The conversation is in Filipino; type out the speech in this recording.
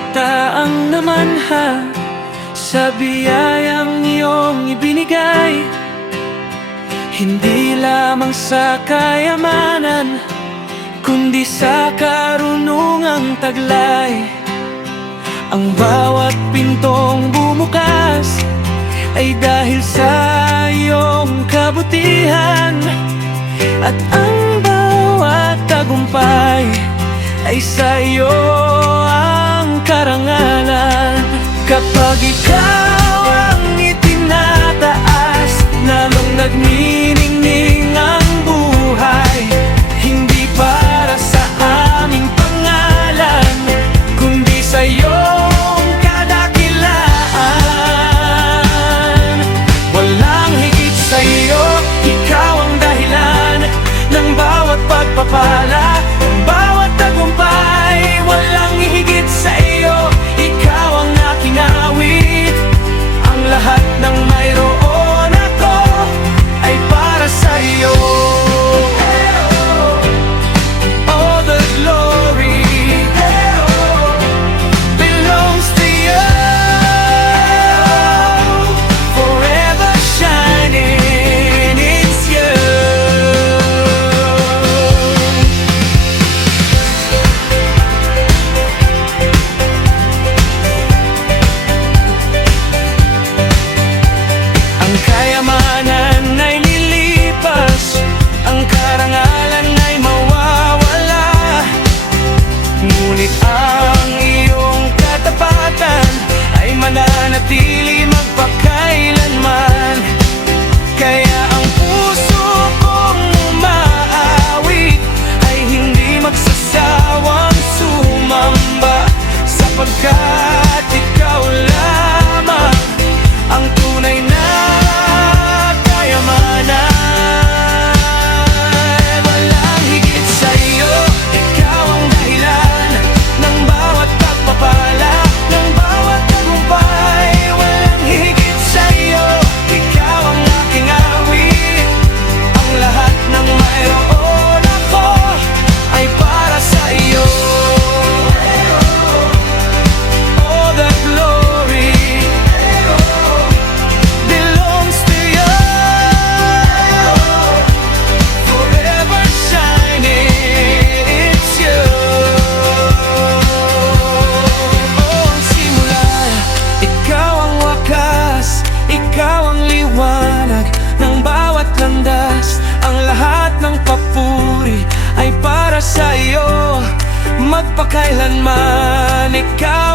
Kataang naman sa biyayang iyong ibinigay, hindi lamang sa kayamanan, kundi sa karunungang taglay. Ang bawat pintong bumukas ay dahil sa iyong kabutihan, at ang bawat tagumpay ay sa iyo ang karangalan. Kapag ikaw ang itinataas, lalong nagniningning ang buhay. Hindi para sa aming pangalan, kundi sa iyong kadakilaan. Walang higit sa iyo, ikaw ang dahilan ng bawat pagpapala, ng bawat tagumpay. Walang higit sa iyo, ikaw ang aking awit. Ang lahat ng mayroon ako ay para sa iyo. All the glory belongs to you. Forever shining, it's you. Ang kayamanan ay lilipas, ang karangalan ay mawawala, ngunit ang iyong katapatan ay mananatili magpakailanman. Kaya ang puso kong umaawit ay hindi magsasawang sumamba, sapagkat ikaw lamang ang tunay na kayamanan. Walang higit sa iyo, ikaw ang dahilan ng bawat pagpapala, ng bawat tagumpay. Walang higit sa iyo, ikaw ang aking awit. Ang lahat ng mayroon ako ay para sa iyo. All the glory belongs to you. Forever shining, it's you. Oh, ang simula, ikaw ang wakas, ikaw ang liwanag ng bawat landas. Ang lahat ng papuri ay para sa iyo, magpakailanman. Ikaw